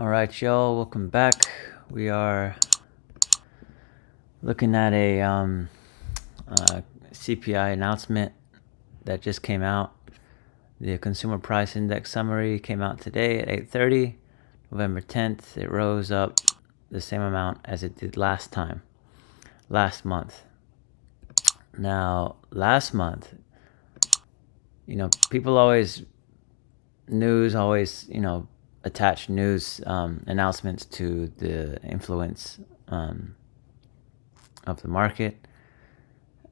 All right, y'all, welcome back. We are looking at a CPI announcement that just came out. The Consumer Price Index summary came out today at 8:30, November 10th. It rose up the same amount as it did last month. Now, last month, people always attach news announcements to the influence of the market.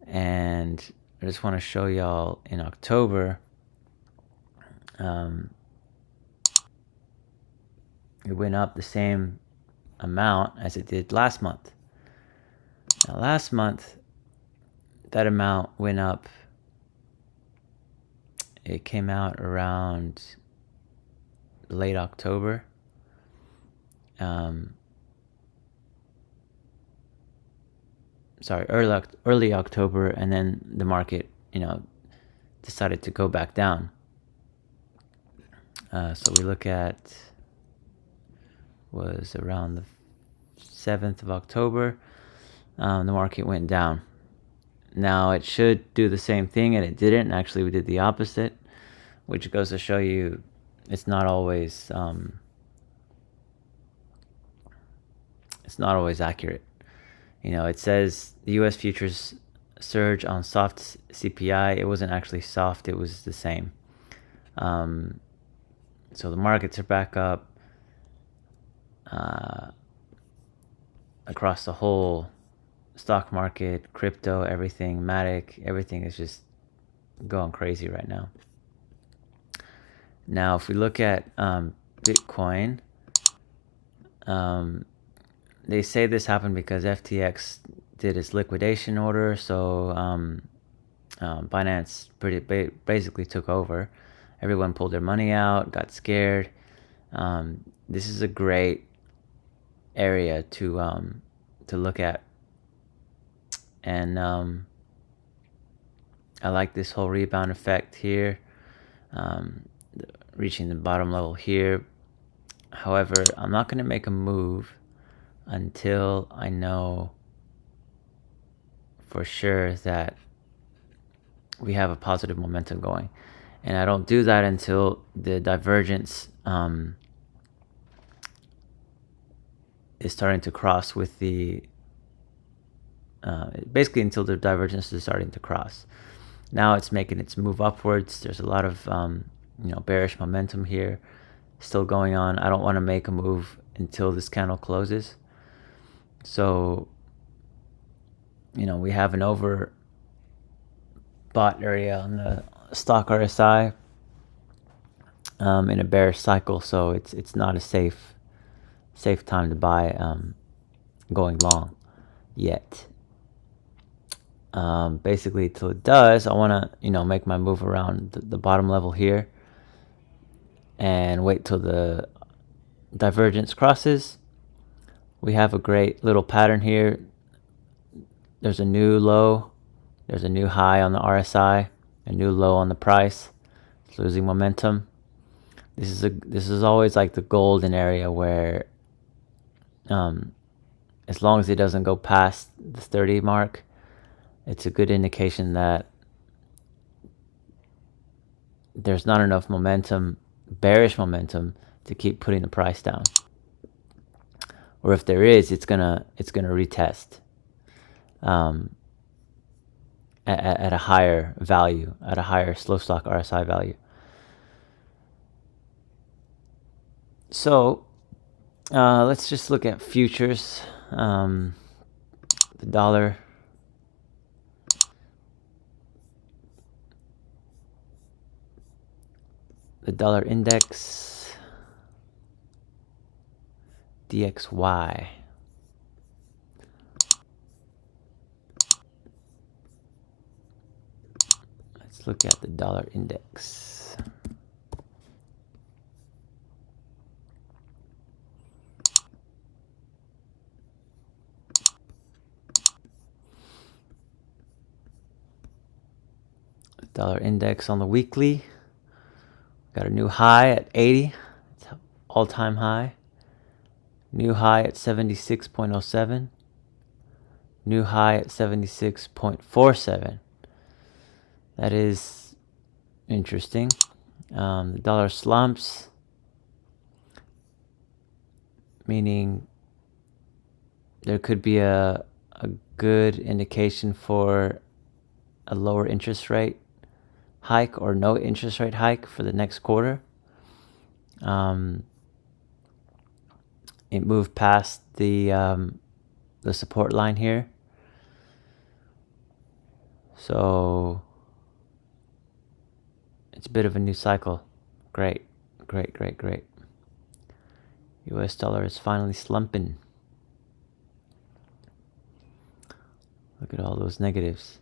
And I just want to show y'all in October, it went up the same amount as it did last month. Now, last month, that amount went up. It came out around late October. Early October, and then the market, decided to go back down. So we look at, was around the 7th of October, the market went down. Now it should do the same thing, and it didn't. Actually, we did the opposite, which goes to show you it's not always accurate. It says the U.S. futures surge on soft CPI. It wasn't actually soft. It was the same. So the markets are back up across the whole stock market, crypto, everything, Matic, everything is just going crazy right now. Now, if we look at Bitcoin, they say this happened because FTX did its liquidation order, so Binance basically took over. Everyone pulled their money out, got scared. This is a great area to look at, and I like this whole rebound effect here, reaching the bottom level here. However, I'm not going to make a move until I know for sure that we have a positive momentum going. And I don't do that until the divergence is starting to cross with the basically until the divergence is starting to cross. Now it's making its move upwards. There's a lot of bearish momentum here still going on. I don't want to make a move until this candle closes. So we have an overbought area on the stock RSI in a bearish cycle, so it's not a safe time to buy going long yet. Basically, till it does, I want to make my move around the bottom level here and wait till the divergence crosses. We have a great little pattern here. There's a new low, there's a new high on the RSI, a new low on the price. It's losing momentum. This is always like the golden area where as long as it doesn't go past the 30 mark, it's a good indication that there's not enough momentum, bearish momentum, to keep putting the price down. Or if there is, it's gonna retest at a higher value, at a higher slow stock RSI value. So let's just look at futures. The dollar. The dollar index, DXY. Let's look at the dollar index. The dollar index on the weekly got a new high at 80. It's an all-time high. New high at 76.07. New high at 76.47. That is interesting. The dollar slumps, meaning there could be a good indication for a lower interest rate hike or no interest rate hike for the next quarter. It moved past the support line here. So it's a bit of a new cycle. Great. US dollar is finally slumping. Look at all those negatives.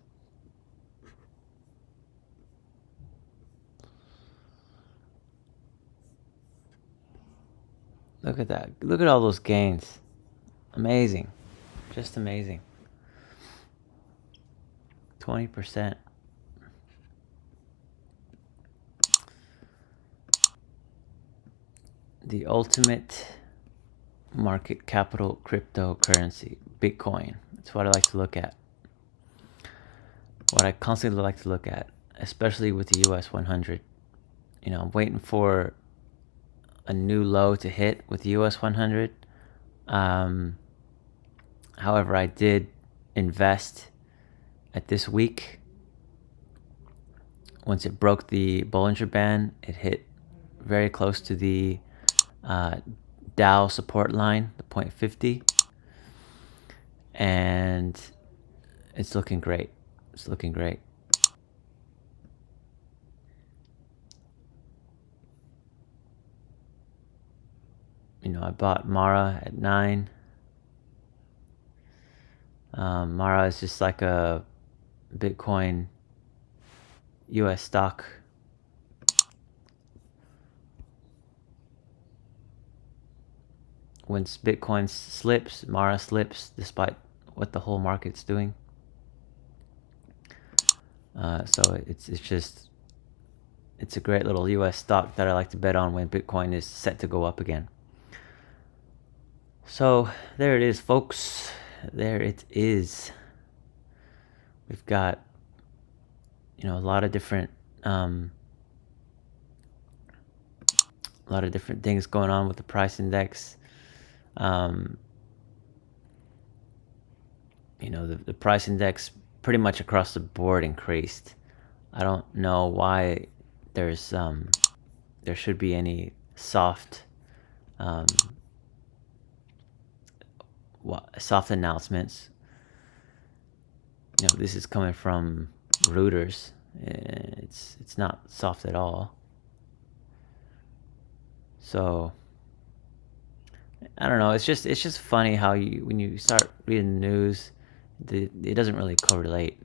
Look at that. Look at all those gains. Amazing. Just amazing. 20%. The ultimate market capital cryptocurrency, Bitcoin. That's what I like to look at. What I constantly like to look at, especially with the US 100. I'm waiting for a new low to hit with the US 100. However, I did invest at this week. Once it broke the Bollinger Band, it hit very close to the Dow support line, the 0.50, and it's looking great. I bought Mara at 9. Mara is just like a Bitcoin US stock. Once Bitcoin slips, Mara slips, despite what the whole market's doing. So it's a great little US stock that I like to bet on when Bitcoin is set to go up again. So there it is, folks. There it is. We've got a lot of different things going on with the price index. The price index pretty much across the board increased. I don't know why there should be any soft announcements. This is coming from Reuters. It's not soft at all. So I don't know. It's just funny how when you start reading the news, it doesn't really correlate.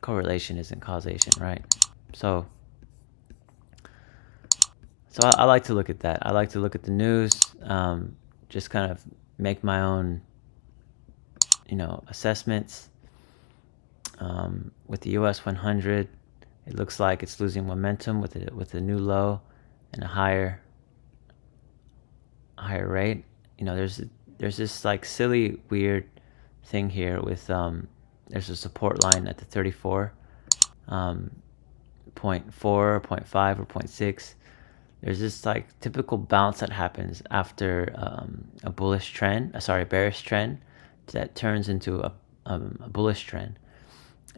Correlation isn't causation, right? So I like to look at that. I like to look at the news, just kind of make my own, assessments. With the US 100, it looks like it's losing momentum with a new low and a higher rate. There's this like silly weird thing here with there's a support line at the 34, 0.4, 0.5, or 0.6. There's this like typical bounce that happens after a bearish trend that turns into a bullish trend.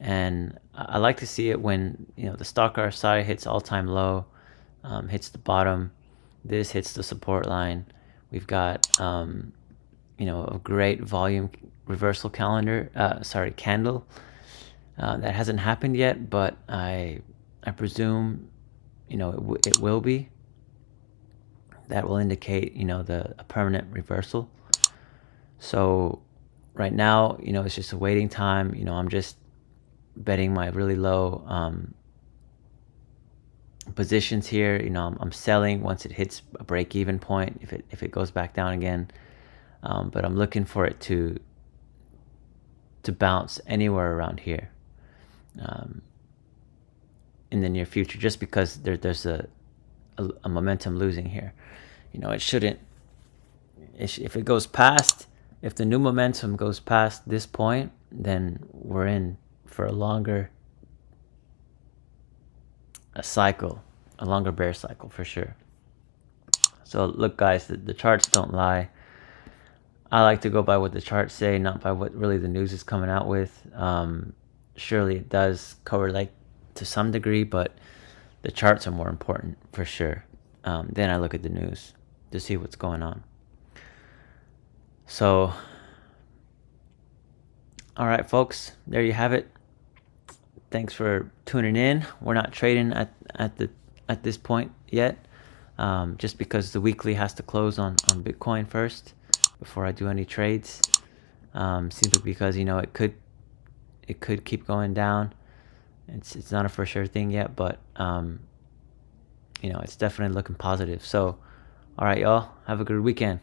And I like to see it when the stock RSI hits all-time low, hits the bottom. This hits the support line. We've got a great volume reversal candle that hasn't happened yet, but I presume it will be. That will indicate a permanent reversal. So right now it's just a waiting time. I'm just betting my really low positions here. I'm selling once it hits a break-even point, if it goes back down again, but I'm looking for it to bounce anywhere around here in the near future, just because there's a a momentum losing here. You know, it shouldn't. If it goes past, if the new momentum goes past this point, then we're in for a longer bear cycle for sure. So look, guys, the charts don't lie. I like to go by what the charts say, not by what really the news is coming out with. Surely it does correlate to some degree, but the charts are more important for sure. Then I look at the news to see what's going on. So, all right, folks, there you have it. Thanks for tuning in. We're not trading at this point yet, just because the weekly has to close on Bitcoin first before I do any trades. Simply because, you know, it could keep going down. It's not a for sure thing yet, but you know, it's definitely looking positive. So, all right, y'all, have a good weekend.